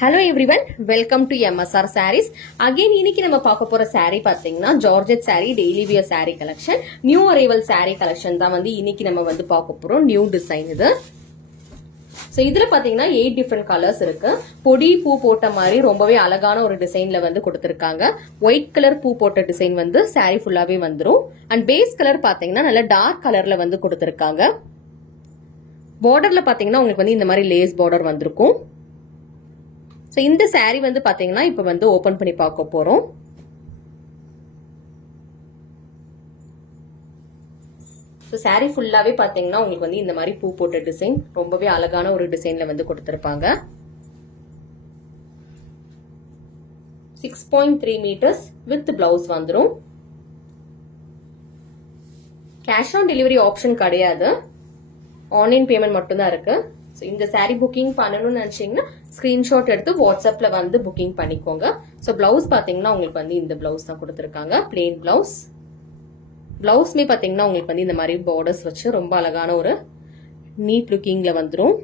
Hello everyone, welcome to MSR Sarees. Again, இன்னைக்கு நம்ம பார்க்க போற saree பாத்தீங்கன்னா Georgette saree daily wear saree collection, new arrival saree collection தான் வந்து இன்னைக்கு நம்ம வந்து பார்க்க போறோம். New design இது. So இதுல பாத்தீங்கன்னா 8 different colors இருக்கு. பொடி பூ போட்ட மாதிரி ரொம்பவே அழகான ஒரு டிசைன்ல வந்து கொடுத்திருக்காங்க. White color பூ போட்ட டிசைன் வந்து saree ஃபுல்லாவே வந்துரும். And base color பாத்தீங்கன்னா நல்ல dark colorல வந்து கொடுத்திருக்காங்க. Borderல பாத்தீங்கன்னா உங்களுக்கு வந்து இந்த மாதிரி lace border வந்திருக்கும். So இந்த saree வந்து பாத்தீங்கன்னா இப்ப வந்து ஓபன் பண்ணி பார்க்க போறோம். So saree ஃபுல்லாவே பாத்தீங்கன்னா உங்களுக்கு வந்து இந்த மாதிரி பூ போட்ட டிசைன் ரொம்பவே அழகான ஒரு டிசைன்ல வந்து கொடுத்திருப்பாங்க. 6.3 meters with blouse வந்துரும். Cash on delivery option கிடையாது. Online payment மட்டும் தான் இருக்கு. So இந்த saree booking பண்ணனும்னு நினைச்சீங்கன்னா screenshot எடுத்து WhatsAppல வந்து booking பண்ணிக்கோங்க. So blouse பாத்தீங்கன்னா உங்களுக்கு வந்து இந்த blouse தான் கொடுத்திருக்காங்க. Plain blouse. Blouseமே பாத்தீங்கன்னா உங்களுக்கு வந்து இந்த மாதிரி borders வச்சு ரொம்ப அழகான ஒரு neat lookingல வந்துரும்.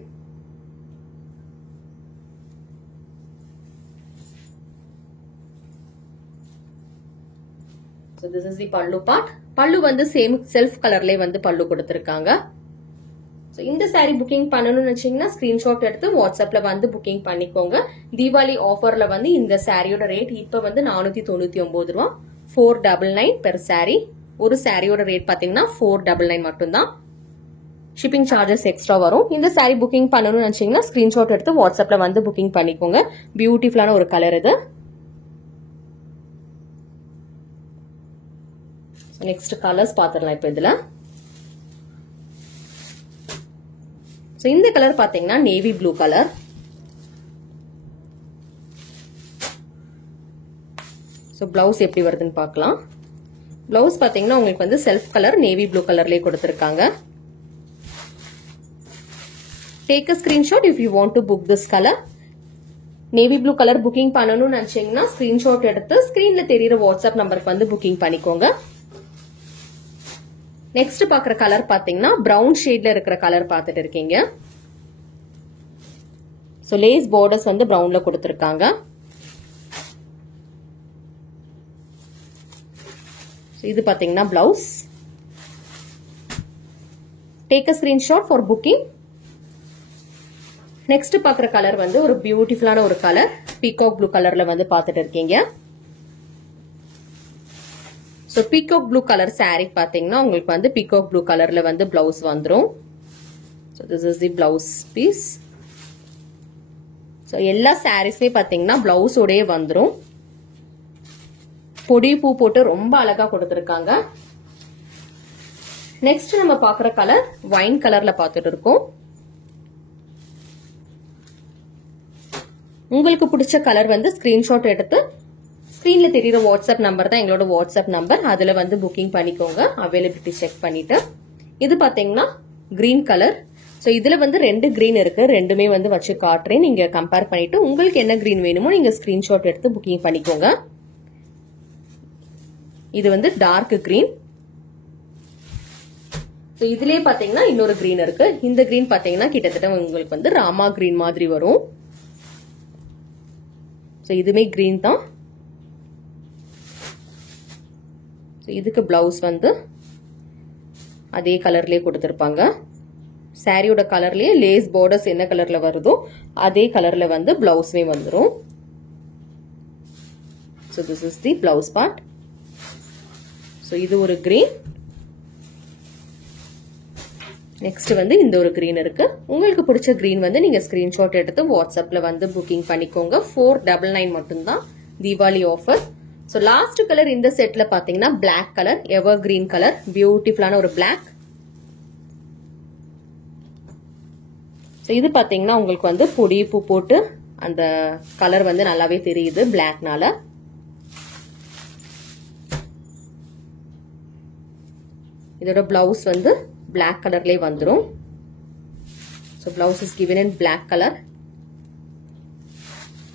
So this is the pallu part. Pallu வந்து same self colorலயே வந்து pallu கொடுத்திருக்காங்க. So இந்த saree booking பண்ணனும்னு நினைச்சீங்கன்னா screenshot எடுத்து WhatsAppல வந்து booking பண்ணிக்கோங்க. தீபாவளி ஆஃபர்ல வந்து இந்த சாரியோட ரேட் இப்ப வந்து 499 ரூபாய் 499 per saree. ஒரு சாரியோட ரேட் பாத்தீங்கன்னா 499 மட்டும் தான். ஷிப்பிங் சார்ஜஸ் எக்ஸ்ட்ரா வரும். இந்த saree booking பண்ணனும்னு நினைச்சீங்கன்னா screenshot எடுத்து WhatsAppல வந்து booking பண்ணிக்கோங்க. பியூட்டிஃபுல்லான ஒரு கலர் இது. நெக்ஸ்ட் கலர்ஸ் பாத்துறலாம் இப்ப இதுல. So இந்த கலர் பாத்தீங்கன்னா navy blue colour. So blouse எப்படி வருதுன்னு பார்க்கலாம். Blouse பாத்தீங்கன்னா உங்களுக்கு வந்து செல்ஃப் கலர் நேவி ப்ளூ கலர்லயே கொடுத்திருக்காங்க. Take a screenshot if you want to book this color. Navy blue colour booking பண்ணணும்னு நினைச்சீங்கன்னா ஸ்கிரீன்ஷாட் எடுத்து ஸ்கிரீன்ல தெரியுற வாட்ஸ்அப் நம்பருக்கு வந்து புக்கிங் பண்ணிக்கோங்க. நெக்ஸ்ட் பாக்குற கலர் பாத்தீங்கன்னா பிரவுன் ஷேட்ல இருக்கிற கலர் பாத்துட்டு இருக்கீங்க. சோ லேஸ் பார்டர்ஸ் வந்து பிரவுன்ல கொடுத்திருக்காங்க. இது பாத்தீங்கன்னா blouse. Take a screenshot for booking. Next பாக்குற கலர் வந்து ஒரு பியூட்டிஃபுல்லான ஒரு கலர் பீகாக் ப்ளூ கலர்ல வந்து பாத்துட்டு இருக்கீங்க. So peacock blue color saree பாத்தீங்கன்னா உங்களுக்கு வந்து peacock blue கலர்ல வந்து blouse வந்துரும். So this is the blouse piece. So எல்லா sareesமே பாத்தீங்கன்னா blouse ஓடயே வந்துரும். பொடி பூ போட்டு ரொம்ப அழகா கொடுத்திருக்காங்க. நெக்ஸ்ட் நம்ம பாக்குற கலர் வைன் கலர்ல பாத்துட்டு இருக்கோம். உங்களுக்கு பிடிச்ச கலர் வந்து ஸ்கிரீன்ஷாட் எடுத்து ஸ்கிரீன்ல தெரியுற வாட்ஸ்அப் நம்பர் தான் எங்களோட வாட்ஸ்அப் நம்பர். அதுல வந்து புக்கிங் பண்ணிக்கோங்க. அவைலபிலிட்டி செக் பண்ணிட்டு. இது பாத்தீங்கன்னா கிரீன் கலர். சோ இதுல வந்து 2 கிரீன் இருக்கு. ரெண்டுமே வந்து வச்சு காட்டுறேன். நீங்க கம்பேர் பண்ணிட்டு உங்களுக்கு என்ன கிரீன் வேணுமோ நீங்க ஸ்கிரீன்ஷாட் எடுத்து புக்கிங் பண்ணிக்கோங்க. இது வந்து டார்க் கிரீன். சோ இதுலயே பாத்தீங்கன்னா இன்னொரு கிரீன் இருக்கு. இந்த கிரீன் பாத்தீங்கன்னா கிட்டத்தட்ட உங்களுக்கு வந்து ராமா கிரீன் மாதிரி வரும். சோ இதுமே கிரீன் தான். இதுக்கு பிளவுஸ் வந்து அதே கலர்லயே கொடுத்திருப்பாங்க. சாரியோட கலர்லயே லேஸ் பார்டர்ஸ் என்ன கலர்ல வருதோ அதே கலர்ல வந்து பிளவுஸ்மே வந்துரும். So this is the blouse part. So இது ஒரு கிரீன். நெக்ஸ்ட் வந்து இந்த ஒரு கிரீன் இருக்கு. உங்களுக்கு பிடிச்ச கிரீன் வந்து நீங்க ஸ்கிரீன்ஷாட் எடுத்து வாட்ஸ்அப்ல வந்து புக்கிங் பண்ணிக்கோங்க. 499 மட்டும் தான் Deepavali offer. So last color இந்த செட்ல பாத்தீங்கன்னா black color, evergreen color, பியூட்டிஃபுல்லான ஒரு black. So இது பாத்தீங்கன்னா உங்களுக்கு வந்து பொடி பூ போட்டு அந்த கலர் வந்து நல்லாவே தெரியுது blackனால. இதோட blouse வந்து black கலர்லயே வந்துரும். So blouse is given in black color.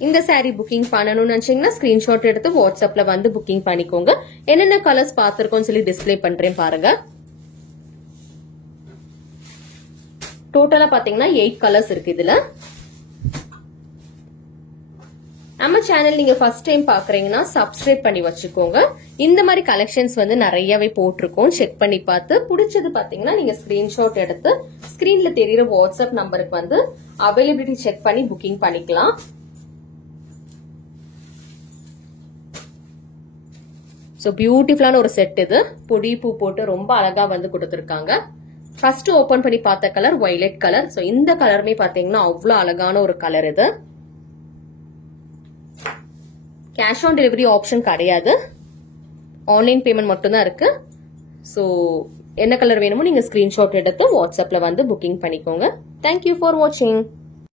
இந்த saree booking பண்ணனும்னு நினைச்சீங்கன்னா screenshot எடுத்து WhatsAppல வந்து booking பண்ணிக்கோங்க. என்னென்ன கலர்ஸ் பாத்துறோம்னு சொல்லி டிஸ்ப்ளே பண்றேன் பாருங்க. டோட்டலா பாத்தீங்கன்னா 8 கலர்ஸ் இருக்கு இதுல. நம்ம சேனல் நீங்க ஃபர்ஸ்ட் டைம் பாக்குறீங்கன்னா சப்ஸ்கிரைப் பண்ணி வச்சுக்கோங்க. இந்த மாதிரி கலெக்ஷன்ஸ் வந்து நிறையவே போட்டிருக்கோம். செக் பண்ணி பார்த்து பிடிச்சது பாத்தீங்கன்னா நீங்க ஸ்கிரீன்ஷாட் எடுத்து ஸ்கிரீன்ல தெரியுற வாட்ஸ்அப் நம்பருக்கு வந்து அவைலபிலிட்டி செக் பண்ணி புக்கிங் பண்ணிக்கலாம். சோ பியூட்டிஃபுல்லான ஒரு செட் இது. பொடி பூ போட்டு ரொம்ப அழகா வந்து கொடுத்திருக்காங்க. ஃபர்ஸ்ட் ஓபன் பண்ணி பார்த்த கலர் வயலட் கலர். சோ இந்த கலருமே பாத்தீங்கன்னா அவ்வளவு அழகான ஒரு கலர் இது. கேஷ் ஆன் டெலிவரி ஆப்ஷன் கிடையாது. ஆன்லைன் பேமெண்ட் மட்டும் தான் இருக்கு. சோ என்ன கலர் வேணுமோ நீங்க ஸ்கிரீன்ஷாட் எடுத்து வாட்ஸ்அப்ல வந்து புக்கிங் பண்ணிக்கோங்க. தேங்க்யூ ஃபார் வாட்சிங்.